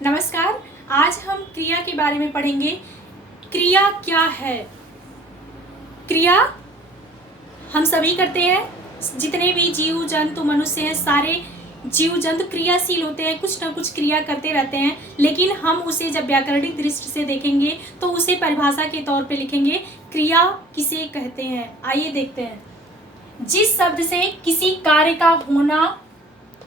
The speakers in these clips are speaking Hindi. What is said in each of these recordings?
नमस्कार। आज हम क्रिया के बारे में पढ़ेंगे। क्रिया क्या है? क्रिया हम सभी करते हैं। जितने भी जीव जंतु मनुष्य हैं, सारे जीव जंतु क्रियाशील होते हैं, कुछ ना कुछ क्रिया करते रहते हैं। लेकिन हम उसे जब व्याकरणिक दृष्टि से देखेंगे तो उसे परिभाषा के तौर पे लिखेंगे, क्रिया किसे कहते हैं। आइए देखते हैं। जिस शब्द से किसी कार्य का होना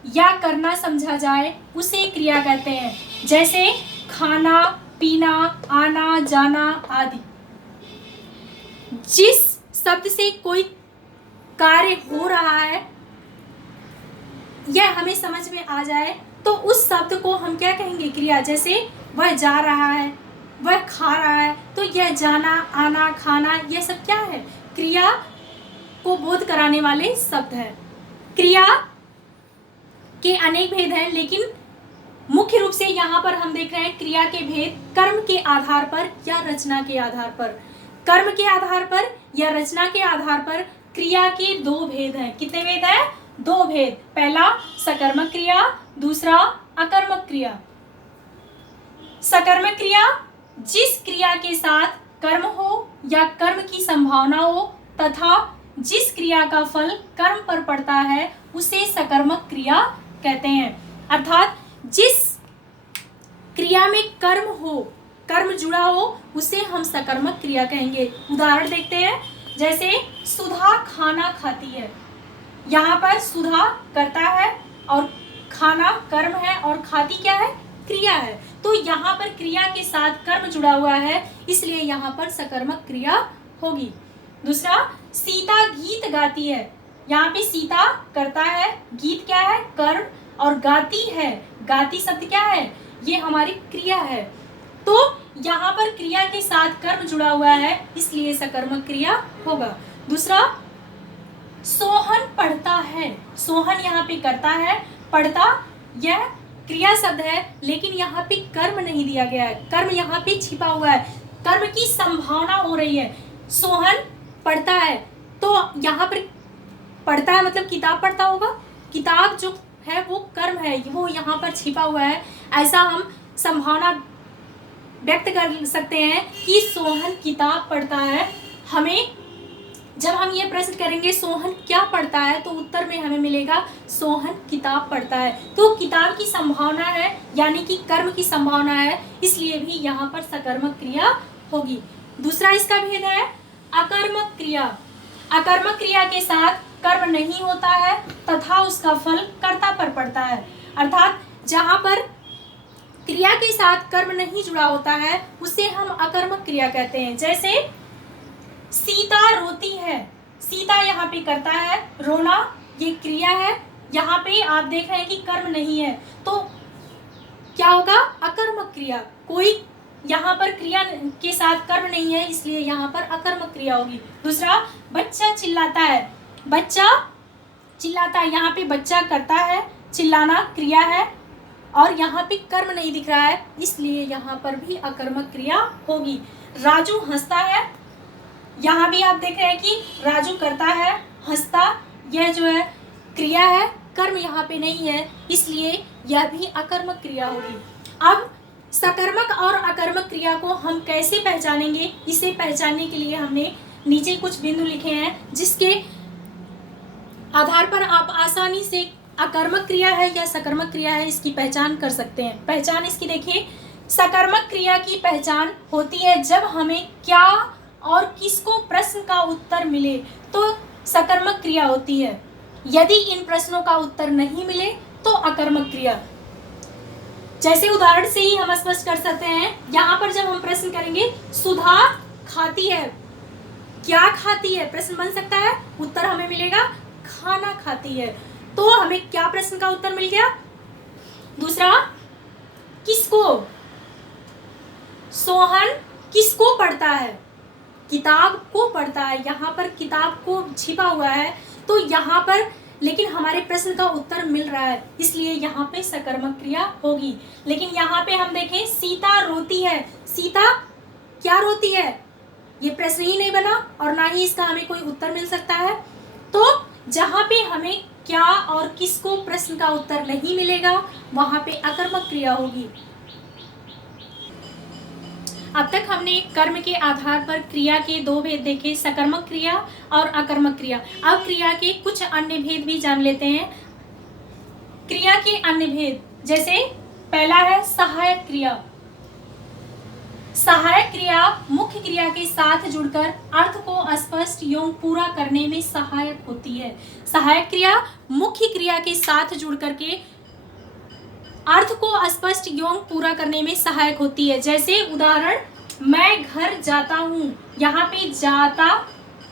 या करना समझा जाए उसे क्रिया कहते हैं। जैसे खाना, पीना, आना, जाना आदि। जिस शब्द से कोई कार्य हो रहा है यह हमें समझ में आ जाए तो उस शब्द को हम क्या कहेंगे? क्रिया। जैसे वह जा रहा है, वह खा रहा है, तो यह जाना, आना, खाना, यह सब क्या है? क्रिया को बोध कराने वाले शब्द है। क्रिया के अनेक भेद हैं, लेकिन मुख्य रूप से यहाँ पर हम देख रहे हैं क्रिया के भेद कर्म के आधार पर या रचना के आधार पर। कर्म के आधार पर या रचना के आधार पर क्रिया के दो भेद हैं। कितने भेद हैं? दो भेद। पहला सकर्मक क्रिया, दूसरा अकर्मक क्रिया। सकर्मक क्रिया जिस क्रिया के साथ कर्म हो या कर्म की संभावना हो तथा जिस क्रिया का फल कर्म पर पड़ता है उसे सकर्मक क्रिया कहते हैं। अर्थात जिस क्रिया में कर्म हो, कर्म जुड़ा हो, उसे हम सकर्मक क्रिया कहेंगे। उदाहरण देखते हैं। जैसे सुधा खाना खाती है। यहाँ पर सुधा करता है और खाना कर्म है और खाती क्या है? क्रिया है। तो यहाँ पर क्रिया के साथ कर्म जुड़ा हुआ है, इसलिए यहाँ पर सकर्मक क्रिया होगी। दूसरा, सीता गीत गाती है। यहाँ पे सीता करता है, गीत क्या है? कर्म, और गाती है, गाती शब्द क्या है? ये हमारी क्रिया है। तो यहाँ पर क्रिया के साथ कर्म जुड़ा हुआ है, इसलिए सकर्मक क्रिया होगा। दूसरा, सोहन पढ़ता है। सोहन यहाँ पे करता है, पढ़ता यह क्रिया शब्द है, लेकिन यहाँ पे कर्म नहीं दिया गया है। कर्म यहाँ पे छिपा हुआ है, कर्म की संभावना हो रही है। सोहन पढ़ता है, तो यहाँ पर पढ़ता है मतलब किताब पढ़ता होगा। किताब जो है वो कर्म है, वो यहाँ पर छिपा हुआ है। ऐसा हम संभावना व्यक्त कर सकते हैं कि सोहन किताब पढ़ता है। हमें जब हम ये प्रश्न करेंगे सोहन क्या पढ़ता है, तो उत्तर में हमें मिलेगा सोहन किताब पढ़ता है। तो किताब की संभावना है, यानी कि कर्म की संभावना है, इसलिए भी यहाँ पर सकर्मक क्रिया होगी। दूसरा इसका भेद है अकर्मक क्रिया। अकर्मक क्रिया के साथ कर्म नहीं होता है तथा उसका फल कर्ता पर पड़ता है। अर्थात जहाँ पर क्रिया के साथ कर्म नहीं जुड़ा होता है उसे हम अकर्मक क्रिया कहते हैं। जैसे सीता रोती है। सीता यहाँ पे करता है, रोना ये क्रिया है। यहाँ पे आप देख रहे हैं कि कर्म नहीं है, तो क्या होगा? अकर्मक क्रिया। कोई यहाँ पर क्रिया के साथ कर्म नहीं है, इसलिए यहाँ पर अकर्मक क्रिया होगी। दूसरा, बच्चा चिल्लाता है। बच्चा चिल्लाता है, यहाँ पे बच्चा करता है, चिल्लाना क्रिया है, और यहाँ पे कर्म नहीं दिख रहा है, इसलिए यहाँ पर भी अकर्मक क्रिया होगी। राजू हंसता है। यहाँ भी आप देख रहे हैं कि राजू करता है, हंसता, यह जो है क्रिया है, कर्म यहाँ पे नहीं है, इसलिए यह भी अकर्मक क्रिया होगी। अब सकर्मक और अकर्मक क्रिया को हम कैसे पहचानेंगे? इसे पहचानने के लिए हमने नीचे कुछ बिंदु लिखे हैं, जिसके आधार पर आप आसानी से अकर्मक क्रिया है या सकर्मक क्रिया है इसकी पहचान कर सकते हैं। पहचान इसकी देखिए। सकर्मक क्रिया की पहचान होती है जब हमें क्या और किसको प्रश्न का उत्तर मिले तो सकर्मक क्रिया होती है। यदि इन प्रश्नों का उत्तर नहीं मिले तो अकर्मक क्रिया। जैसे उदाहरण से ही हम स्पष्ट कर सकते हैं। यहाँ पर जब हम प्रश्न करेंगे सुधा खाती है, क्या खाती है? प्रश्न बन सकता है, उत्तर हमें मिलेगा खाना खाती है। तो हमें क्या प्रश्न का उत्तर मिल गया? दूसरा, किसको? सोहन किसको पढ़ता है? किताब को पढ़ता है। यहाँ पर किताब को छिपा हुआ है, तो यहाँ पर लेकिन हमारे प्रश्न का उत्तर मिल रहा है, इसलिए यहाँ पे सकर्मक क्रिया होगी। लेकिन यहाँ पे हम देखें सीता रोती है। सीता क्या रोती है? ये प्रश्न ही नहीं बना और ना ही इसका हमें कोई उत्तर मिल सकता है। तो जहाँ पे हमें क्या और किसको प्रश्न का उत्तर नहीं मिलेगा वहाँ पे अकर्मक क्रिया होगी। अब तक हमने कर्म के आधार पर क्रिया के दो भेद देखे, सकर्मक क्रिया और अकर्मक क्रिया। अब क्रिया के कुछ अन्य भेद भी जान लेते हैं। क्रिया के अन्य भेद, जैसे पहला है सहायक क्रिया। सहायक क्रिया मुख्य क्रिया के साथ जुड़कर अर्थ को स्पष्ट एवं पूरा करने में सहायक होती है। सहायक क्रिया मुख्य क्रिया के साथ जुड़कर के अर्थ को स्पष्ट एवं पूरा करने में सहायक होती है। जैसे उदाहरण, मैं घर जाता हूँ, यहाँ पे जाता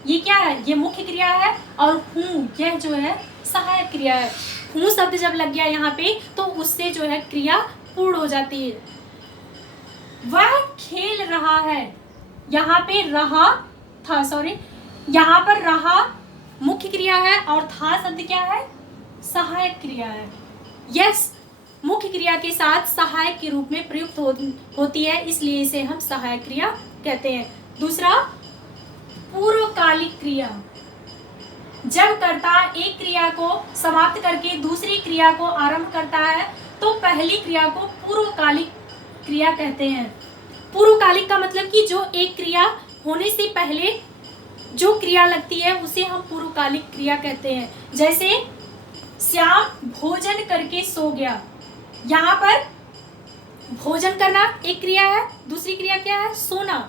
ये क्या है, ये मुख्य क्रिया है, और हूँ यह जो है सहायक क्रिया है। हूँ शब्द जब लग गया यहाँ पे तो उससे जो है क्रिया पूर्ण हो जाती है। वह खेल रहा है, यहाँ पे रहा था, सॉरी, यहाँ पर रहा मुख्य क्रिया है और था शब्द क्या है, सहायक क्रिया है। यस, मुख्य क्रिया के साथ सहायक के रूप में प्रयुक्त होती है, इसलिए इसे हम सहायक क्रिया कहते हैं। दूसरा, पूर्वकालिक क्रिया। जब कर्ता एक क्रिया को समाप्त करके दूसरी क्रिया को आरंभ करता है तो पहली क्रिया को पूर्वकालिक क्रिया कहते हैं। पूर्वकालिक का मतलब कि जो एक क्रिया होने से पहले जो क्रिया लगती है उसे हम पूर्वकालिक क्रिया कहते हैं। जैसे श्याम भोजन करके सो गया, यहाँ पर भोजन करना एक क्रिया है, दूसरी क्रिया क्या है, सोना।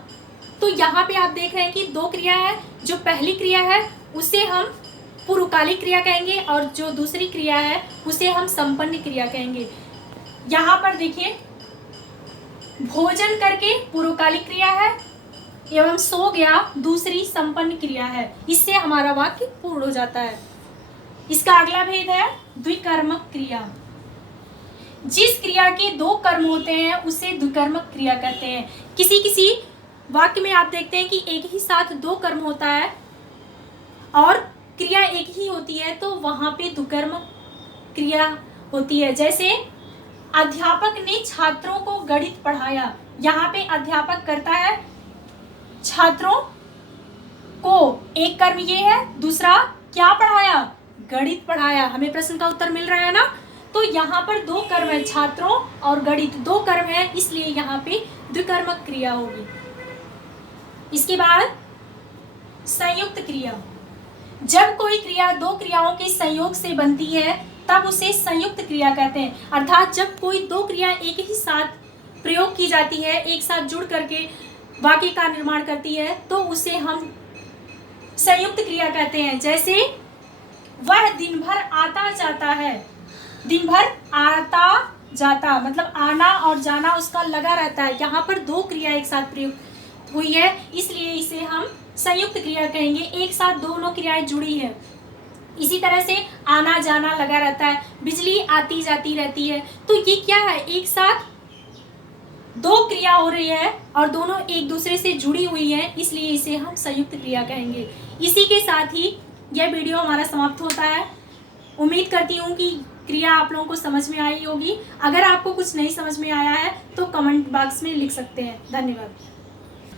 तो यहाँ पे आप देख रहे हैं कि दो क्रिया है। जो पहली क्रिया है उसे हम पूर्वकालिक क्रिया कहेंगे और जो दूसरी क्रिया है उसे हम संपन्न क्रिया कहेंगे। यहाँ पर देखिए, भोजन करके पूर्वकालिक क्रिया है एवं सो गया दूसरी संपन्न क्रिया है। इससे हमारा वाक्य पूर्ण हो जाता है। इसका अगला भेद है द्विकर्मक क्रिया। जिस क्रिया के दो कर्म होते हैं उसे द्विकर्मक क्रिया कहते हैं। किसी किसी वाक्य में आप देखते हैं कि एक ही साथ दो कर्म होता है और क्रिया एक ही होती है, तो वहां पे द्विकर्मक क्रिया होती है। जैसे अध्यापक ने छात्रों को गणित पढ़ाया, यहाँ पे अध्यापक करता है छात्रों को, एक कर्म ये है, दूसरा क्या पढ़ाया, गणित पढ़ाया। हमें प्रश्न का उत्तर मिल रहा है ना। तो यहाँ पर दो कर्म है, छात्रों और गणित दो कर्म है, इसलिए यहाँ पे द्विकर्मक क्रिया होगी। इसके बाद संयुक्त क्रिया। जब कोई क्रिया दो क्रियाओं के संयोग से बनती है तब उसे संयुक्त क्रिया कहते हैं। अर्थात जब कोई दो क्रिया एक ही साथ प्रयोग की जाती है, एक साथ जुड़ करके वाक्य का निर्माण करती है, तो उसे हम संयुक्त क्रिया कहते हैं। जैसे वह दिन भर आता जाता है, दिन भर आता जाता मतलब आना और जाना उसका लगा रहता है। यहाँ पर दो क्रिया एक साथ प्रयुक्त हुई है, इसलिए इसे हम संयुक्त क्रिया कहेंगे। एक साथ दोनों क्रियाएं जुड़ी है। इसी तरह से आना जाना लगा रहता है, बिजली आती जाती रहती है, तो ये क्या है, एक साथ दो क्रिया हो रही है और दोनों एक दूसरे से जुड़ी हुई है, इसलिए इसे हम संयुक्त क्रिया कहेंगे। इसी के साथ ही यह वीडियो हमारा समाप्त होता है। उम्मीद करती हूँ कि क्रिया आप लोगों को समझ में आई होगी। अगर आपको कुछ नहीं समझ में आया है तो कमेंट बॉक्स में लिख सकते हैं। धन्यवाद।